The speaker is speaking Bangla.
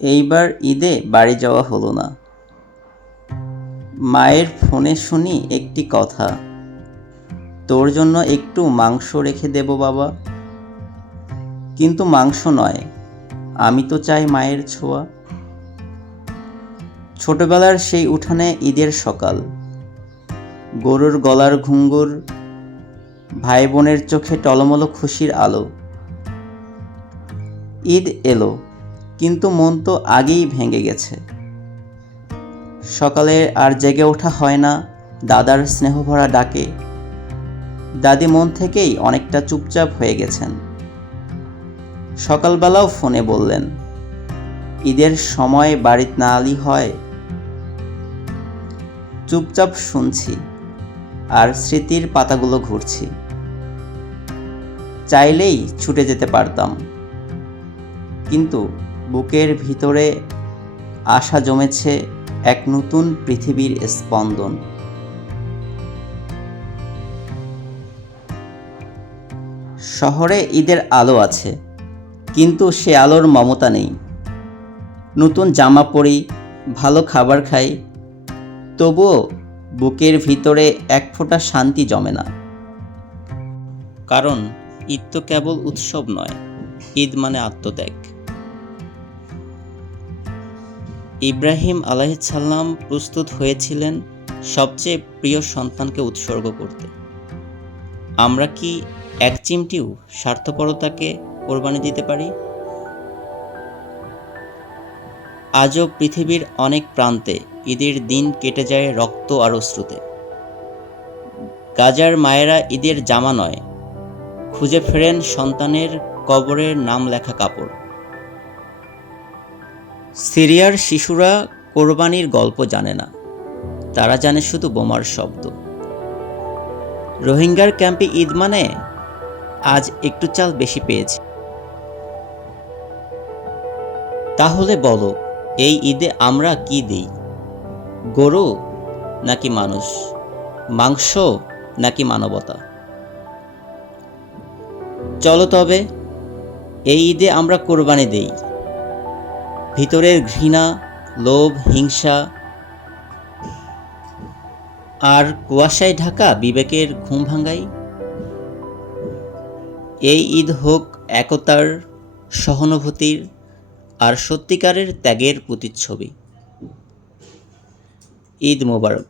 এইবার ঈদে বাড়ি যাওয়া হলো না। মায়ের ফোনে শুনি একটি কথা, তোর জন্য একটু মাংস রেখে দেব বাবা। কিন্তু মাংস নয়, আমি তো চাই মায়ের ছোঁয়া। ছোটবেলার সেই উঠানে ঈদের সকাল, গরুর গলার ঘুঙ্গুর, ভাই বোনের চোখে টলমলো খুশির আলো। ঈদ এলো, কিন্তু মন তো আগেই ভেঙে গেছে। সকালে আর জেগে ওঠা হয় না দাদার স্নেহভরা ডাকে। দাদি মন থেকেই অনেকটা চুপচাপ হয়ে গেছেন। সকালবেলাও ফোনে বললেন, ঈদের সময় বাড়িতে না আলি হয়। চুপচাপ শুনছি আর স্মৃতির পাতাগুলো ঘুরছি। চাইলেই ছুটে যেতে পারতাম, কিন্তু বুকের ভিতরে আশা জমেছে এক নতুন পৃথিবীর স্পন্দন। শহরে ঈদের আলো আছে, কিন্তু সে আলোর মমতা নেই। নতুন জামা পরি, ভালো খাবার খাই, তবুও বুকের ভিতরে এক ফোঁটা শান্তি জমে না। কারণ ঈদ তো কেবল উৎসব নয়, ঈদ মানে আত্মত্যাগ। ইব্রাহিম আলাইহিসসালাম প্রস্তুত হয়েছিলেন সবচেয়ে প্রিয় সন্তানকে উৎসর্গ করতে। আমরা কি এক চিমটিও স্বার্থপরতাকে কোরবানি দিতে পারি? আজও পৃথিবীর অনেক প্রান্তে ঈদের দিন কেটে যায় রক্ত আর অশ্রুতে। গাজার মায়েরা ঈদের জামা নয়, খুঁজে ফেরেন সন্তানের কবরের নাম লেখা কাপড়। সিরিয়ার শিশুরা কোরবানির গল্প জানে না, তারা জানে শুধু বোমার শব্দ। রোহিঙ্গার ক্যাম্পে ঈদ মানে আজ একটু চাল বেশি পেয়েছি। তাহলে বলো, এই ঈদে আমরা কি দিই? গরু নাকি মানুষ? মাংস নাকি মানবতা? চলো তবে এই ঈদে আমরা কোরবানি দেই, ভিতরের ঘৃণা, লোভ, হিংসা আর কুয়াশায় ঢাকা বিবেকের ঘুম ভাঙাই। এই ঈদ হোক একতার, সহানুভূতির আর সত্যিকারের ত্যাগের প্রতিচ্ছবি। ঈদ মোবারক।